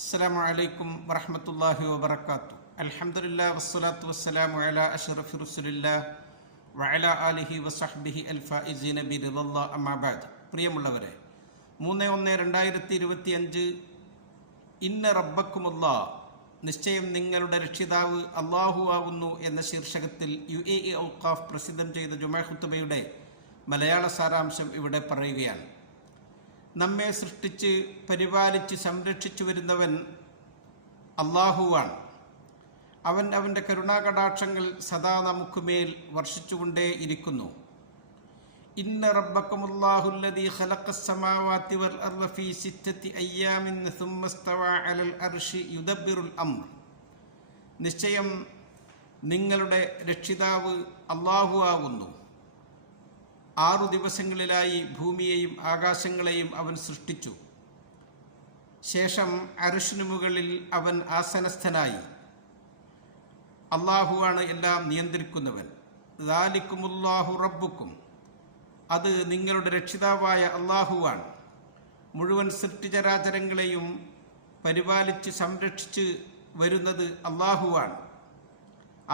അസ്സലാമു അലൈക്കും വറഹ്മത്തുള്ളാഹി വബറകാതുഹു. അൽഹംദുലില്ലാഹി വസ്സലാത്തു വസ്സലാമു അലാ അഷ്റഫി റസൂലില്ലാഹി വഅലാ ആലിഹി വസഹ്ബിഹി അൽഫായിസീന ബിറിദല്ലാഹി അമ്മാ ബഅദ്. പ്രിയമുള്ളവരെ, 3/1/2025 ഇന്ന റബ്ബക്കുമുല്ലാഹ്, നിശ്ചയം നിങ്ങളുടെ രക്ഷിതാവ് അല്ലാഹു ആകുന്നു എന്ന ശീർഷകത്തിൽ UAE ഔഖാഫ് പ്രസിദ്ധം ചെയ്ത ജുമാ ഖുതുബയുടെ മലയാള സാരാംശം ഇവിടെ പറയുകയാണ്. നമ്മെ സൃഷ്ടിച്ച് പരിപാലിച്ച് സംരക്ഷിച്ചു വരുന്നവൻ അല്ലാഹുവാണ്. അവൻ അവൻ്റെ കരുണാകടാക്ഷങ്ങൾ സദാ നമുക്കുമേൽ വർഷിച്ചുകൊണ്ടേ ഇരിക്കുന്നു. ഇന്ന റബ്ബക്കുമുല്ലാഹുല്ലദീ ഖലഖസ് സമാവാതി വൽ അർള ഫീ സിത്തത്തി അയ്യാമിൻ സുമ്മ ഇസ്തവാ അലൽ അർശി യുദബ്ബിറുൽ അംർ. നിശ്ചയം നിങ്ങളുടെ രക്ഷിതാവ് അല്ലാഹു ആകുന്നു. 6 ദിവസങ്ങളിലായി ഭൂമിയെയും ആകാശങ്ങളെയും അവൻ സൃഷ്ടിച്ചു. ശേഷം അർശിനു മുകളിൽ അവൻ ആസനസ്ഥനായി. അല്ലാഹുവാണ് എല്ലാം നിയന്ത്രിക്കുന്നവൻ. ദാലിക്കുമുല്ലാഹു റബ്ബുക്കും, അത് നിങ്ങളുടെ രക്ഷിതാവായ അല്ലാഹുവാണ്. മുഴുവൻ സൃഷ്ടിചരാചരങ്ങളെയും പരിപാലിച്ച് സംരക്ഷിച്ച് വരുന്നത് അല്ലാഹുവാണ്.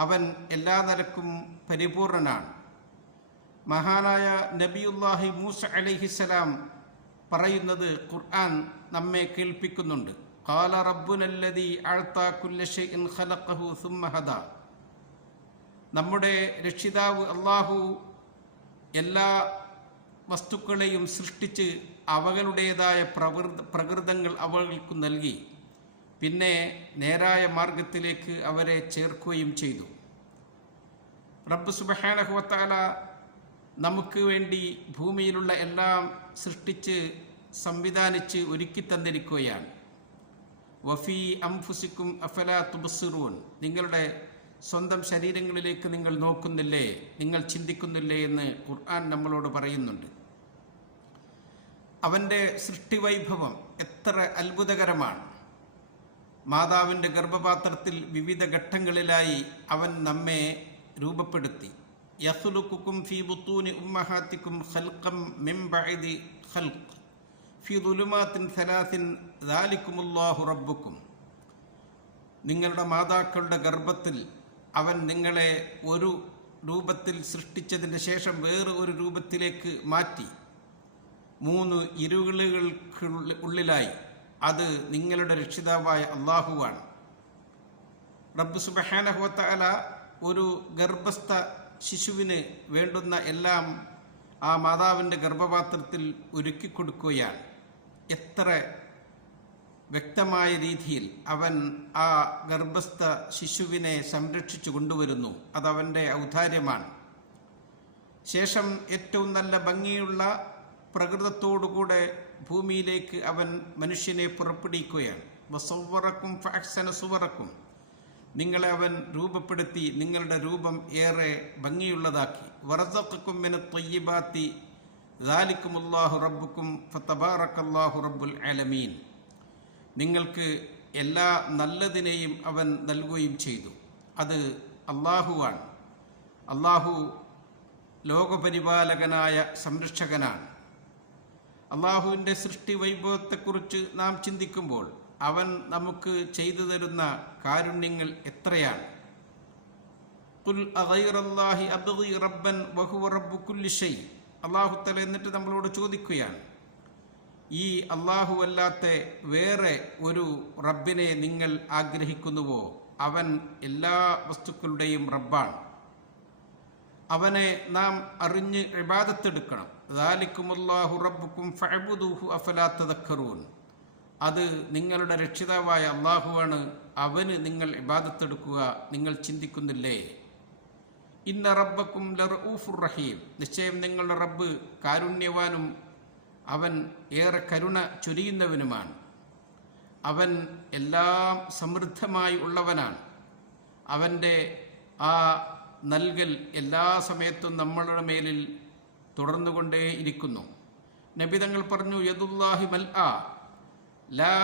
അവൻ എല്ലാ നിലക്കും പരിപൂർണനാണ്. മഹാനായ നബിയുല്ലാഹി മൂസ അലൈഹിസ്സലാം പറയുന്നത് ഖുർആൻ നമ്മെ കേൾപ്പിക്കുന്നുണ്ട്. ഖാല റബ്ബുനല്ലദീ അഅ്താ കുല്ല ശൈഇൻ ഖലഖഹു സുമ്മ ഹദാ. നമ്മുടെ രക്ഷിതാവ് അല്ലാഹു എല്ലാ വസ്തുക്കളെയും സൃഷ്ടിച്ച് അവകളുടേതായ പ്രകൃതങ്ങൾ അവകൾക്ക് നൽകി, പിന്നെ നേരായ മാർഗത്തിലേക്ക് അവരെ ചേർക്കുകയും ചെയ്തു. റബ്ബ് സുബ്ഹാനഹു വ തആല നമുക്ക് വേണ്ടി ഭൂമിയിലുള്ള എല്ലാം സൃഷ്ടിച്ച് സംവിധാനിച്ച് ഒരുക്കി തന്നിരിക്കുകയാണ്. വഫീ അംഫുസിക്കും അഫലാ തുബ്സിറൂൻ. നിങ്ങളുടെ സ്വന്തം ശരീരങ്ങളിലേക്ക് നിങ്ങൾ നോക്കുന്നില്ലേ, നിങ്ങൾ ചിന്തിക്കുന്നില്ലേ എന്ന് ഖുർആൻ നമ്മളോട് പറയുന്നുണ്ട്. അവൻ്റെ സൃഷ്ടിവൈഭവം എത്ര അത്ഭുതകരമാണ്. മാതാവിൻ്റെ ഗർഭപാത്രത്തിൽ വിവിധ ഘട്ടങ്ങളിലായി അവൻ നമ്മെ രൂപപ്പെടുത്തി. യഖ്ലുഖുകും ഫീ ബുത്തൂനി ഉമ്മഹാത്തിക്കും ഖൽഖം മിൻ ബഅദി ഖൽഖ് ഫീ ദുലുമാത്തിൻ സലാസിൻ ദാലിക്കുമുല്ലാഹു റബ്ബുക്കും. നിങ്ങളുടെ മാതാക്കളുടെ ഗർഭത്തിൽ അവൻ നിങ്ങളെ ഒരു രൂപത്തിൽ സൃഷ്ടിച്ചതിന് ശേഷം വേറെ ഒരു രൂപത്തിലേക്ക് മാറ്റി. 3 ഇരുളുകൾക്കുള്ളിലായി. അത് നിങ്ങളുടെ രക്ഷിതാവായ അല്ലാഹുവാണ്. റബ്ബ് സുബ്ഹാനഹു വ തആല ഒരു ഗർഭസ്ഥ ശിശുവിന് വേണ്ടുന്ന എല്ലാം ആ മാതാവിൻ്റെ ഗർഭപാത്രത്തിൽ ഒരുക്കിക്കൊടുക്കുകയാണ്. എത്ര വ്യക്തമായ രീതിയിൽ അവൻ ആ ഗർഭസ്ഥ ശിശുവിനെ സംരക്ഷിച്ചു കൊണ്ടുവരുന്നു. അതവൻ്റെ ഔദാര്യമാണ്. ശേഷം ഏറ്റവും നല്ല ഭംഗിയുള്ള പ്രകൃതത്തോടുകൂടെ ഭൂമിയിലേക്ക് അവൻ മനുഷ്യനെ പുറപ്പെടുവിക്കുകയാണ്. വസവ്വറക്കും ഫഅഹ്സന സുവറക്കും. നിങ്ങളെ അവൻ രൂപപ്പെടുത്തി, നിങ്ങളുടെ രൂപം ഏറെ ഭംഗിയുള്ളതാക്കി. വറസഖക്കും മിനത് ത്വയ്യിബാത്തി ദാലിക്കുമുല്ലാഹു റബ്ബുക്കും ഫതബാറകല്ലാഹു റബ്ബുൽ ആലമീൻ. നിങ്ങൾക്ക് എല്ലാ നല്ലതിനെയും അവൻ നൽകുകയും ചെയ്തു. അത് അല്ലാഹുവാണ്. അല്ലാഹു ലോകപരിപാലകനായ സംരക്ഷകനാണ്. അല്ലാഹുവിൻ്റെ സൃഷ്ടി വൈഭവത്തെക്കുറിച്ച് നാം ചിന്തിക്കുമ്പോൾ അവൻ നമുക്ക് ചെയ്തു തരുന്ന കാരുണ്യങ്ങൾ എത്രയാണ്. ഖുൽ അഗൈറല്ലാഹി അബ്ഗി റബ്ബൻ വഹുവ റബ്ബു കുല്ലി ഷൈ. അല്ലാഹു തആല എന്നിട്ട് നമ്മളോട് ചോദിക്കുകയാണ്, ഈ അല്ലാഹു അല്ലാത്ത വേറെ ഒരു റബ്ബിനെ നിങ്ങൾ ആഗ്രഹിക്കുന്നുവോ? അവൻ എല്ലാ വസ്തുക്കളുടെയും റബ്ബാണ്. അവനെ നാം അറിഞ്ഞ് ഇബാദത്തെടുക്കണം. ദാലിക്കുമുല്ലാഹു റബ്ബുക്കും ഫഅബ്ദൂഹു അഫലാ തദക്കറൂൻ. അത് നിങ്ങളുടെ രക്ഷിതാവായ അല്ലാഹുവാണ്. അവന് നിങ്ങൾ ഇബാദത്തെടുക്കുക, നിങ്ങൾ ചിന്തിക്കുന്നില്ലേ? ഇന്ന റബ്ബക്കും ലറഊഫുർ റഹീം. നിശ്ചയം നിങ്ങളുടെ റബ്ബ് കാരുണ്യവാനും അവൻ ഏറെ കരുണ ചൊരിയുന്നവനുമാണ്. അവൻ എല്ലാം സമൃദ്ധമായി ഉള്ളവനാണ്. അവൻ്റെ ആ നൽകൽ എല്ലാ സമയത്തും നമ്മളുടെ മേലിൽ തുടർന്നുകൊണ്ടേ ഇരിക്കുന്നു. നബി തങ്ങൾ പറഞ്ഞു, യദുല്ലാഹി മൽആ ലാ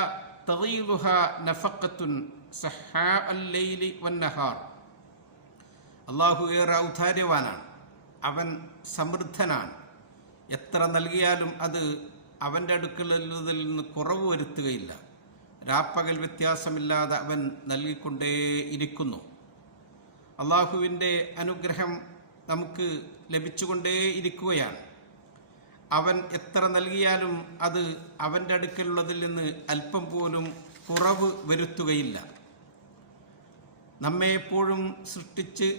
തഗീലുഹാ നഫഖത്തുൻ സഹാഅൽ ലൈലി വന്നഹാർ. അല്ലാഹു ഏറെ ഔദാര്യവാനാണ്. അവൻ സമൃദ്ധനാണ്. എത്ര നൽകിയാലും അത് അവൻ്റെ അടുക്കലുള്ളതിൽ നിന്ന് കുറവ് വരുത്തുകയില്ല. രാപ്പകൽ വ്യത്യാസമില്ലാതെ അവൻ നൽകിക്കൊണ്ടേയിരിക്കുന്നു. അള്ളാഹുവിൻ്റെ അനുഗ്രഹം നമുക്ക് ലഭിച്ചുകൊണ്ടേയിരിക്കുകയാണ്. അവൻ എത്ര നൽകിയാലും അത് അവൻ്റെ അടുക്കലുള്ളതിൽ നിന്ന് അല്പം പോലും കുറവ് വരുത്തുകയില്ല. നമ്മെ എപ്പോഴും സൃഷ്ടിച്ച്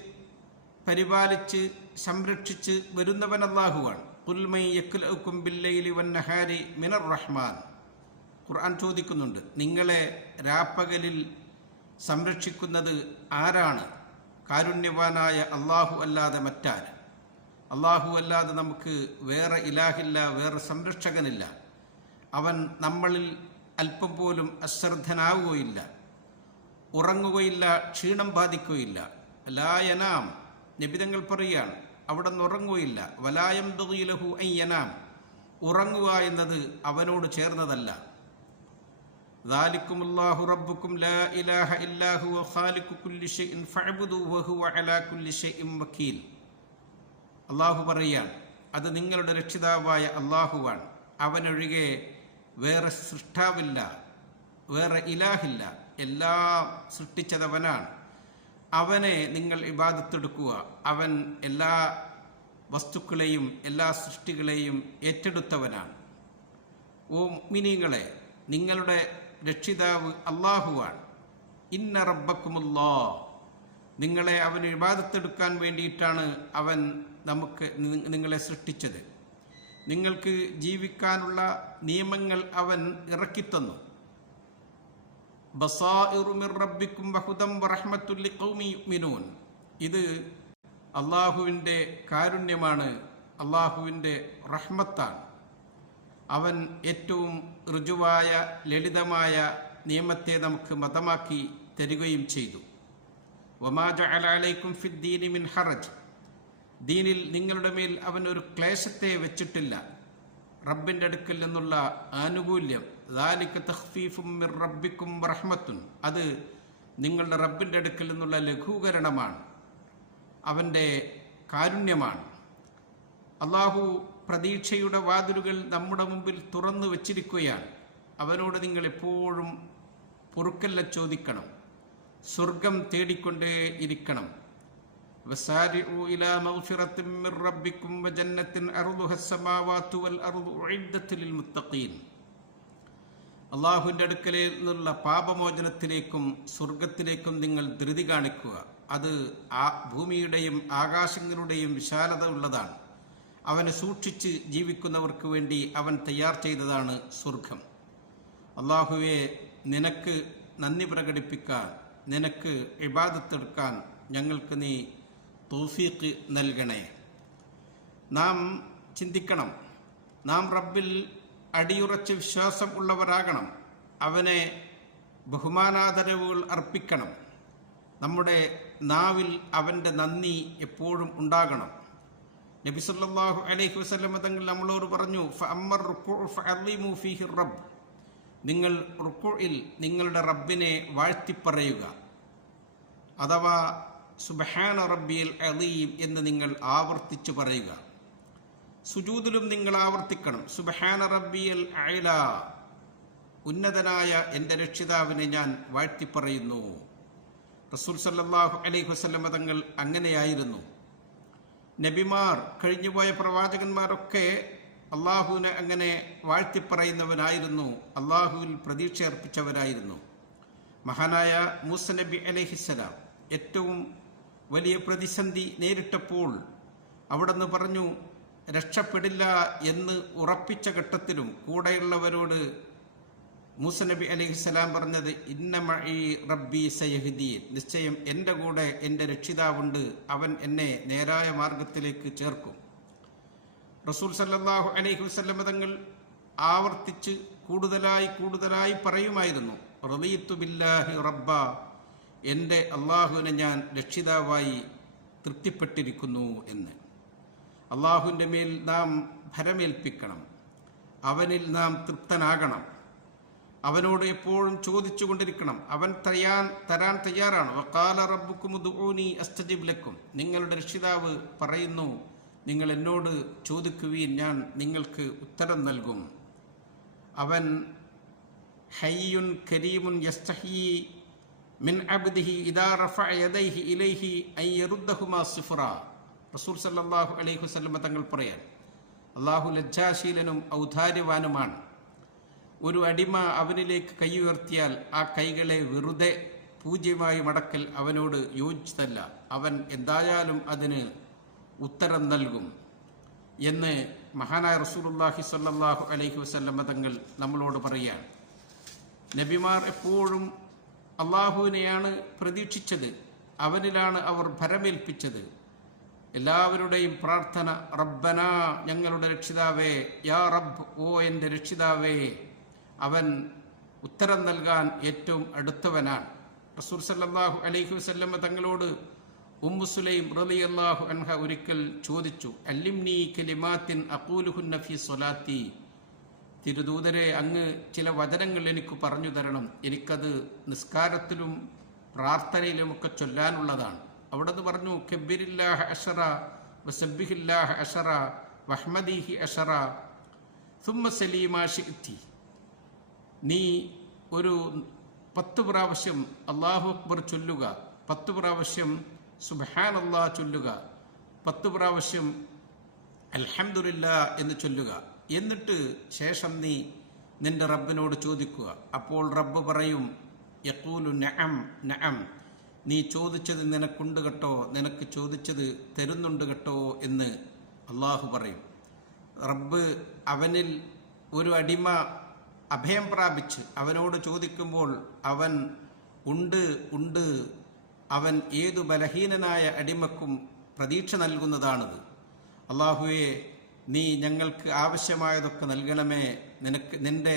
പരിപാലിച്ച് സംരക്ഷിച്ച് വരുന്നവൻ അല്ലാഹുവാണ്. ഖുൽ മൻ യക്ലഉകും ബില്ലൈലി വന്നഹാരി മിനർ റഹ്മാൻ. ഖുർആൻ ചോദിക്കുന്നുണ്ട്, നിങ്ങളെ രാപ്പകലിൽ സംരക്ഷിക്കുന്നത് ആരാണ്? കാരുണ്യവാനായ അല്ലാഹു അല്ലാതെ മറ്റാര്? അല്ലാഹു അല്ലാതെ നമുക്ക് വേറെ ഇലാഹില്ല, വേറെ സംരക്ഷകനില്ല. അവൻ നമ്മളിൽ അല്പം പോലും അശ്രദ്ധനാവുകയില്ല, ഉറങ്ങുകയില്ല, ക്ഷീണം ബാധിക്കുകയില്ല. ലായനാം, നബിതങ്ങൾ പറയുകയാണ്, അവിടെ നിന്ന് ഉറങ്ങുകയില്ല. വലായം ദുഗീലഹു അയ്യനാം, ഉറങ്ങുക എന്നത് അവനോട് ചേർന്നതല്ല. ദാലിക്കുമുല്ലാഹു റബ്ബുക്കും ലാ ഇലാഹ ഇല്ലാ ഹുവ ഖാലിഖു കുല്ലി ഷൈഇൻ ഫഅബ്ദുഹു വഹുവ അലാ കുല്ലി ഷൈഇൻ വകീൽ. അല്ലാഹു പറയുകയാണ്, അത് നിങ്ങളുടെ രക്ഷിതാവായ അല്ലാഹുവാണ്, അവനൊഴികെ വേറെ സൃഷ്ടാവില്ല, വേറെ ഇലാഹില്ല, എല്ലാം സൃഷ്ടിച്ചതവനാണ്. അവനെ നിങ്ങൾ ഇബാദത്തെടുക്കുക. അവൻ എല്ലാ വസ്തുക്കളെയും എല്ലാ സൃഷ്ടികളെയും ഏറ്റെടുത്തവനാണ്. ഓ മുഅ്മിനീങ്ങളെ, നിങ്ങളുടെ രക്ഷിതാവ് അല്ലാഹുവാണ്. ഇന്ന റബ്ബക്കുമുല്ലാഹ്, നിങ്ങളെ അവന് ഇബാദത്തെടുക്കാൻ വേണ്ടിയിട്ടാണ് അവൻ നിങ്ങളെ സൃഷ്ടിച്ചത്. നിങ്ങൾക്ക് ജീവിക്കാനുള്ള നിയമങ്ങൾ അവൻ ഇറക്കിത്തന്നു. ബസായിറു മിർ റബ്ബിക്കും വഹുദം വറഹ്മത്തുൽ ലിഖൗമി യുഅ്മിനൂൻ. ഇത് അള്ളാഹുവിൻ്റെ കാരുണ്യമാണ്, അള്ളാഹുവിൻ്റെ റഹ്മത്താണ്. അവൻ ഏറ്റവും ഋജുവായ ലളിതമായ നിയമത്തെ നമുക്ക് മതമാക്കി തരികയും ചെയ്തു. വമാ ജഅല അലൈക്കും ഫിദ്ദീനി മിൻ ഹറജ്, ദീനിൽ നിങ്ങളുടെ മേൽ അവൻ ഒരു ക്ലേശത്തെ വെച്ചിട്ടില്ല. റബ്ബിൻ്റെ അടുക്കൽ നിന്നുള്ള ആനുകൂല്യം, ദാലിക തഖ്ഫീഫും മിർ റബ്ബിക്കും വറഹ്മത്തുൻ, അത് നിങ്ങളുടെ റബ്ബിൻ്റെ അടുക്കൽ നിന്നുള്ള ലഘൂകരണമാണ്, അവൻ്റെ കാരുണ്യമാണ്. അള്ളാഹു പ്രതീക്ഷയുടെ വാതിലുകൾ നമ്മുടെ മുമ്പിൽ തുറന്നു വച്ചിരിക്കുകയാണ്. അവനോട് നിങ്ങൾ എപ്പോഴും പൊറുക്കല്ല ചോദിക്കണം, സ്വർഗം തേടിക്കൊണ്ടേ ഇരിക്കണം. വസാരിഉ ഇലാ മഗ്ഫിറത്തിൻ മിർ റബ്ബിക്കും വജന്നത്തിൻ അർദുഹാ അസ്സമാവാതു വൽ അർദു ഉഇദ്ദത്ത് ലിൽ മുത്തഖീൻ. അള്ളാഹുവിൻ്റെ അടുക്കലിൽ നിന്നുള്ള പാപമോചനത്തിലേക്കും സ്വർഗത്തിലേക്കും നിങ്ങൾ ധൃതി കാണിക്കുക. അത് ഭൂമിയുടെയും ആകാശങ്ങളുടെയും വിശാലത ഉള്ളതാണ്. അവനെ സൂക്ഷിച്ച് ജീവിക്കുന്നവർക്ക് വേണ്ടി അവൻ തയ്യാർ ചെയ്തതാണ് സ്വർഗം. അള്ളാഹുവെ, നിനക്ക് നന്ദി പ്രകടിപ്പിക്കാൻ, നിനക്ക് ഇബാദത്തെടുക്കാൻ ഞങ്ങൾക്ക് നീ തൗഫീഖ് നൽകണേ. നാം ചിന്തിക്കണം, നാം റബ്ബിൽ അടിയുറച്ച വിശ്വാസം ഉള്ളവരാകണം. അവനെ ബഹുമാനാദരവുകൾ അർപ്പിക്കണം. നമ്മുടെ നാവിൽ അവൻ്റെ നന്ദി എപ്പോഴും ഉണ്ടാകണം. നബി സല്ലല്ലാഹു അലൈഹി വസല്ലം തങ്ങൾ നമ്മളോട് പറഞ്ഞു, ഫഅമ്മർ റുക്ഉ ഫഅളിമു ഫീഹി റബ്ബ്, നിങ്ങൾ റുക്ഉഇൽ നിങ്ങളുടെ റബ്ബിനെ വാഴ്ത്തിപ്പറയുക, അഥവാ സുബ്ഹാന റബ്ബിയൽ അലീം എന്ന് നിങ്ങൾ ആവർത്തിച്ചു പറയുക. സുജൂദിലും നിങ്ങൾ ആവർത്തിക്കണം, സുബ്ഹാന റബ്ബിയൽ അഅല, ഉന്നതനായ എൻ്റെ രക്ഷിതാവിനെ ഞാൻ വാഴ്ത്തിപ്പറയുന്നു. റസൂൽ സല്ലല്ലാഹു അലൈഹി വസല്ലം തങ്ങൾ അങ്ങനെയായിരുന്നു. നബിമാർ, കഴിഞ്ഞുപോയ പ്രവാചകന്മാരൊക്കെ അള്ളാഹുവിനെ അങ്ങനെ വാഴ്ത്തിപ്പറയുന്നവരായിരുന്നു, അള്ളാഹുവിൽ പ്രതീക്ഷ അർപ്പിച്ചവരായിരുന്നു. മഹാനായ മൂസ നബി അലൈഹിസ്സലാം ഏറ്റവും വലിയ പ്രതിസന്ധി നേരിട്ടപ്പോൾ അവിടുന്ന് പറഞ്ഞു, രക്ഷപ്പെടില്ല എന്ന് ഉറപ്പിച്ച ഘട്ടത്തിലും കൂടെയുള്ളവരോട് മൂസ നബി അലൈഹിസ്സലാം പറഞ്ഞത്, ഇന്ന മഈ റബ്ബി സയഹ്ദീൻ, നിശ്ചയം എൻ്റെ കൂടെ എൻ്റെ രക്ഷിതാവുണ്ട്, അവൻ എന്നെ നേരായ മാർഗത്തിലേക്ക് ചേർക്കും. റസൂൽ സല്ലല്ലാഹു അലൈഹി വസല്ലം തങ്ങൾ ആവർത്തിച്ച് കൂടുതലായി പറയുമായിരുന്നു, റളിയതു ബില്ലാഹി റബ്ബ, എൻ്റെ അള്ളാഹുവിനെ ഞാൻ രക്ഷിതാവായി തൃപ്തിപ്പെട്ടിരിക്കുന്നു എന്ന്. അള്ളാഹുവിൻ്റെ മേൽ നാം ഭരമേൽപ്പിക്കണം, അവനിൽ നാം തൃപ്തനാകണം, അവനോട് എപ്പോഴും ചോദിച്ചു കൊണ്ടിരിക്കണം. അവൻ തരാൻ തയ്യാറാണ്. വഖാല റബ്ബുക്കും ഉദ്ഉനി അസ്തജിബ് ലക്കും, നിങ്ങളുടെ രക്ഷിതാവ് പറയുന്നു, നിങ്ങൾ എന്നോട് ചോദിക്കുവീൻ, ഞാൻ നിങ്ങൾക്ക് ഉത്തരം നൽകും. അവൻ ഹയ്യുൻ കരീമുൻ യസ്തഹി മിൻ അബ്ദിഹി ഇദാ റഫഅ യദൈഹി ഇലൈഹി അൻ യറുദ്ദഹുമാ സിഫ്റാ. റസൂൽ സല്ലല്ലാഹു അലൈഹി വസല്ലം തങ്ങൾ പറയാൻ, അല്ലാഹു ലജ്ജാശീലനും ഔദാര്യവാനുമാണ്. ഒരു അടിമ അവനിലേക്ക് കൈ ഉയർത്തിയാൽ ആ കൈകളെ വെറുതെ പൂജ്യമായി മടക്കൽ അവനോട് യോജിച്ചതല്ല. അവൻ എന്തായാലും അതിന് ഉത്തരം നൽകും എന്ന് മഹാനായ റസൂലുള്ളാഹി സ്വല്ലല്ലാഹു അലൈഹി വസല്ലം തങ്ങൾ നമ്മളോട് പറയുകയാണ്. നബിമാർ എപ്പോഴും അള്ളാഹുവിനെയാണ് പ്രതീക്ഷിച്ചത്, അവനിലാണ് അവർ ഭരമേൽപ്പിച്ചത്. എല്ലാവരുടെയും പ്രാർത്ഥന റബ്ബന, ഞങ്ങളുടെ രക്ഷിതാവേ, യാ റബ്ബ്, ഓ എൻ്റെ രക്ഷിതാവേ. അവൻ ഉത്തരം നൽകാൻ ഏറ്റവും അടുത്തവനാണ്. റസൂൽ സല്ലല്ലാഹു അലൈഹി വസല്ലം തങ്ങളോട് ഉമ്മു സുലൈം റളിയല്ലാഹു അൻഹ ഒരിക്കൽ ചോദിച്ചു, അല്ലിംനി കലിമാത്തിൻ അഖൂലുഹുന്ന ഫീ സ്വലാത്തി. തിരുദൂതരെ, അങ്ങ് ചില വചനങ്ങൾ എനിക്ക് പറഞ്ഞു തരണം, എനിക്കത് നിസ്കാരത്തിലും പ്രാർത്ഥനയിലുമൊക്കെ ചൊല്ലാനുള്ളതാണ്. അവിടെ നിന്ന് പറഞ്ഞു, കബ്ബിരില്ലാഹ അശറ വസബ്ബിഹില്ലാഹ അശറ വഹ്മദിഹി അശറ സുമ്മ സലീമാ ശിഅ്തി. നീ ഒരു 10 പ്രാവശ്യം അല്ലാഹു അക്ബർ ചൊല്ലുക, 10 പ്രാവശ്യം സുബ്ഹാനല്ലാഹ് ചൊല്ലുക, 10 പ്രാവശ്യം അൽഹംദുലില്ലാ എന്ന് ചൊല്ലുക. എന്നിട്ട് ശേഷം നീ നിന്റെ റബ്ബിനോട് ചോദിക്കുക. അപ്പോൾ റബ്ബ് പറയും, യഖൂലു നഅം നഅം, നീ ചോദിച്ചത് നിനക്കുണ്ട് കേട്ടോ, നിനക്ക് ചോദിച്ചത് തരുന്നുണ്ട് കേട്ടോ എന്ന് അള്ളാഹു പറയും. റബ്ബ് അവനിൽ ഒരു അടിമ അഭയം പ്രാപിച്ച് അവനോട് ചോദിക്കുമ്പോൾ അവൻ ഉണ്ട് ഉണ്ട്, അവൻ ഏതു ബലഹീനനായ അടിമക്കും പ്രതീക്ഷ നൽകുന്നതാണത്. അള്ളാഹുവേ, നീ ഞങ്ങൾക്ക് ആവശ്യമായതൊക്കെ നൽകണമേ, നിന്റെ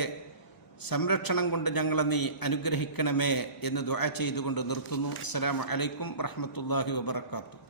സംരക്ഷണം കൊണ്ട് ഞങ്ങളെ നീ അനുഗ്രഹിക്കണമേ എന്ന് ദുആ ചെയ്തുകൊണ്ട് നിർത്തുന്നു. അസ്സലാമു അലൈക്കും വറഹ്മത്തുള്ളാഹി വബറകാതുഹു.